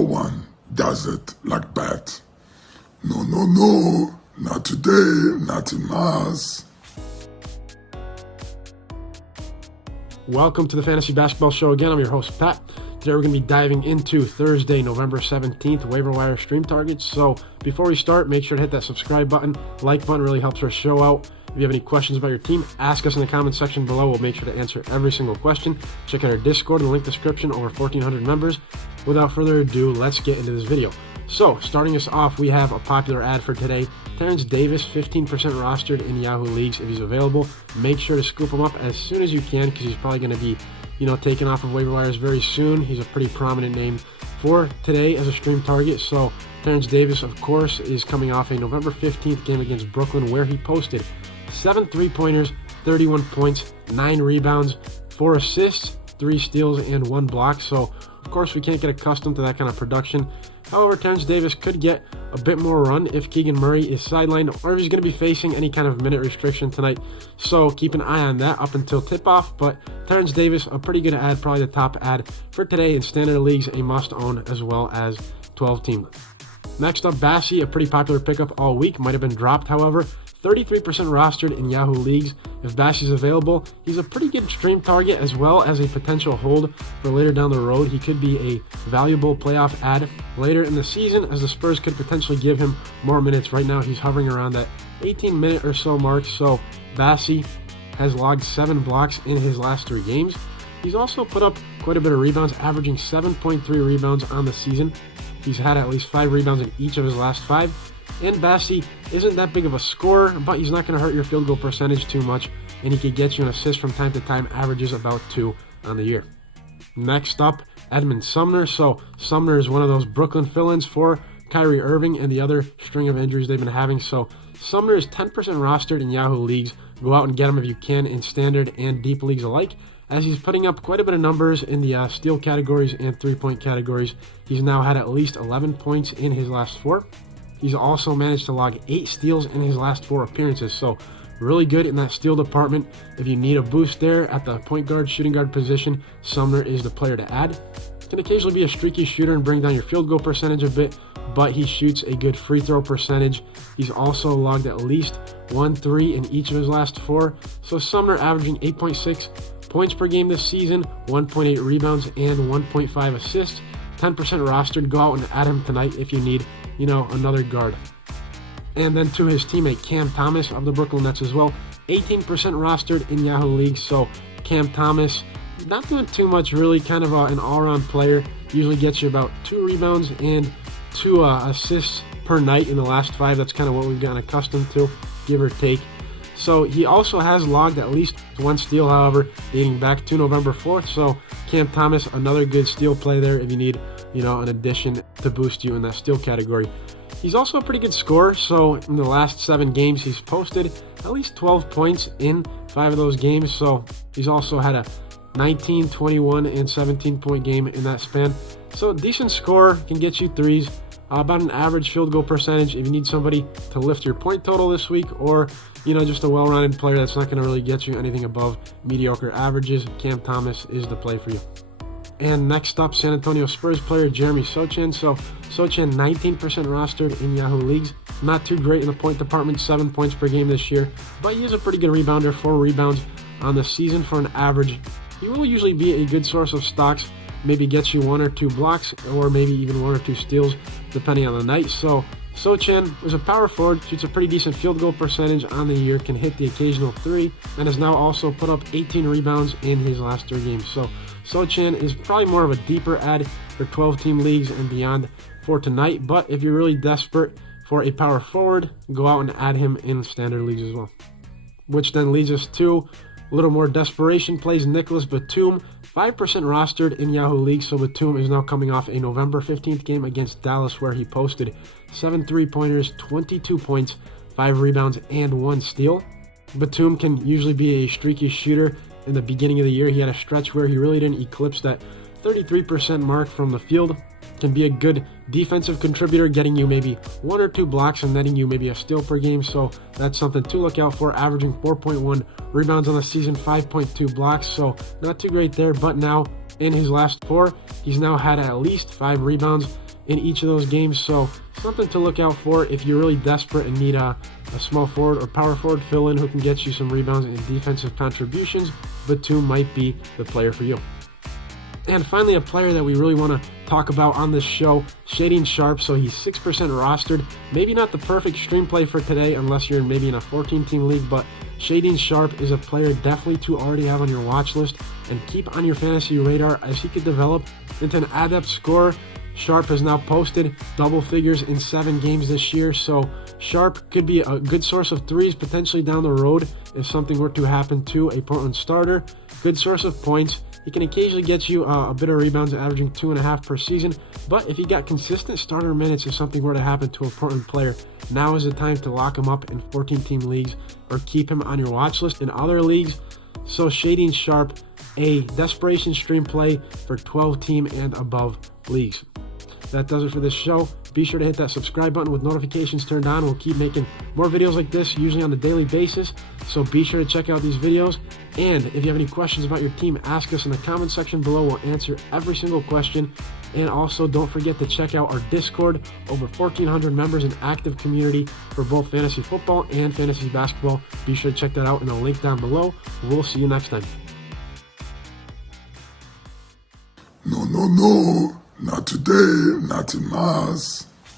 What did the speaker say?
one does it like Pat. No, no, no, not today, not in Mars. Welcome to the Fantasy Basketball Show again. I'm your host, Pat. Today we're going to be diving into Thursday, November 17th, waiver wire stream targets. So before we start, make sure to hit that subscribe button. Like button really helps our show out. If you have any questions about your team, ask us in the comment section below. We'll make sure to answer every single question. Check out our Discord in the link description, over 1,400 members. Without further ado, let's get into this video. So, starting us off, we have a popular ad for today. Terrence Davis, 15% rostered in Yahoo leagues. If he's available, make sure to scoop him up as soon as you can, because he's probably going to be, taken off of waiver wires very soon. He's a pretty prominent name for today as a stream target. So, Terrence Davis, of course, is coming off a November 15th game against Brooklyn, where he posted 7 3-pointers, 31 points, 9 rebounds, 4 assists, 3 steals, and 1 block. So, of course, we can't get accustomed to that kind of production. However, Terrence Davis could get a bit more run if Keegan Murray is sidelined, or if he's going to be facing any kind of minute restriction tonight. So keep an eye on that up until tip-off. But Terrence Davis, a pretty good ad, probably the top ad for today in standard leagues, a must-own as well as 12-team. Next up, Bassi, a pretty popular pickup all week, might have been dropped, however. 33% rostered in Yahoo leagues. If Bassi's available, he's a pretty good stream target as well as a potential hold for later down the road. He could be a valuable playoff ad later in the season, as the Spurs could potentially give him more minutes. Right now, he's hovering around that 18-minute or so mark. So Bassi has logged 7 blocks in his last 3 games. He's also put up quite a bit of rebounds, averaging 7.3 rebounds on the season. He's had at least 5 rebounds in each of his last 5. And Bassi isn't that big of a scorer, but he's not going to hurt your field goal percentage too much, and he could get you an assist from time to time, averages about 2 on the year. Next up, Edmund Sumner. So Sumner is one of those Brooklyn fill-ins for Kyrie Irving and the other string of injuries they've been having. So Sumner is 10% rostered in Yahoo leagues. Go out and get him if you can in standard and deep leagues alike, as he's putting up quite a bit of numbers in the steal categories and 3-point categories. He's now had at least 11 points in his last 4. He's also managed to log 8 steals in his last 4 appearances, so really good in that steal department. If you need a boost there at the point guard, shooting guard position, Sumner is the player to add. Can occasionally be a streaky shooter and bring down your field goal percentage a bit, but he shoots a good free throw percentage. He's also logged at least 1 3 in each of his last 4, so Sumner averaging 8.6 points per game this season, 1.8 rebounds, and 1.5 assists. 10% rostered. Go out and add him tonight if you need another guard. And then to his teammate Cam Thomas of the Brooklyn Nets as well, 18% rostered in Yahoo leagues. So Cam Thomas, not doing too much really, kind of an all-around player. Usually gets you about 2 rebounds and 2 assists per night in the last 5. That's kind of what we've gotten accustomed to, give or take. So he also has logged at least 1 steal, however, dating back to November 4th. So Cam Thomas, another good steal play there if you need, an addition to boost you in that steal category. He's also a pretty good scorer. So in the last 7 games, he's posted at least 12 points in 5 of those games. So he's also had a 19, 21, and 17-point game in that span. So decent score, can get you 3s. About an average field goal percentage if you need somebody to lift your point total this week, or just a well-rounded player that's not going to really get you anything above mediocre averages. Cam Thomas is the play for you. And next up, San Antonio Spurs player Jeremy Sochan. So Sochan, 19% rostered in Yahoo leagues. Not too great in the point department, 7 points per game this year, but he is a pretty good rebounder, 4 rebounds on the season for an average. He will usually be a good source of stocks, maybe gets you 1 or 2 blocks, or maybe even 1 or 2 steals, depending on the night. So Sochan is a power forward, shoots a pretty decent field goal percentage on the year, can hit the occasional 3, and has now also put up 18 rebounds in his last 3 games. So Sochan is probably more of a deeper ad for 12-team leagues and beyond for tonight, but if you're really desperate for a power forward, go out and add him in standard leagues as well. Which then leads us to a little more desperation plays. Nicholas Batum, 5% rostered in Yahoo leagues. So Batum is now coming off a November 15th game against Dallas, where he posted 7 3-pointers, 22 points, 5 rebounds, and 1 steal. Batum can usually be a streaky shooter. In the beginning of the year, he had a stretch where he really didn't eclipse that 33% mark from the field. Can be a good defensive contributor, getting you maybe 1 or 2 blocks and netting you maybe a steal per game. So that's something to look out for, averaging 4.1 rebounds on the season, 5.2 blocks. So not too great there, but now in his last 4, he's now had at least 5 rebounds in each of those games. So something to look out for if you're really desperate and need a small forward or power forward fill-in who can get you some rebounds and defensive contributions. Batum might be the player for you. And finally, a player that we really want to talk about on this show, Shaedon Sharpe. So he's 6% rostered. Maybe not the perfect stream play for today unless you're maybe in a 14-team league, but Shaedon Sharpe is a player definitely to already have on your watch list and keep on your fantasy radar as he could develop into an adept scorer. Sharpe has now posted double figures in 7 games this year, so Sharpe could be a good source of threes potentially down the road if something were to happen to a Portland starter. Good source of points. He can occasionally get you a bit of rebounds, averaging 2.5 per season, but if you got consistent starter minutes if something were to happen to a Portland player, now is the time to lock him up in 14-team leagues or keep him on your watch list in other leagues. So Shaedon Sharpe, a desperation stream play for 12-team and above leagues. That does it for this show. Be sure to hit that subscribe button with notifications turned on. We'll keep making more videos like this, usually on a daily basis. So be sure to check out these videos. And if you have any questions about your team, ask us in the comment section below. We'll answer every single question. And also don't forget to check out our Discord, over 1,400 members, an active community for both fantasy football and fantasy basketball. Be sure to check that out in the link down below. We'll see you next time. No, no, no. Not today, not in mass.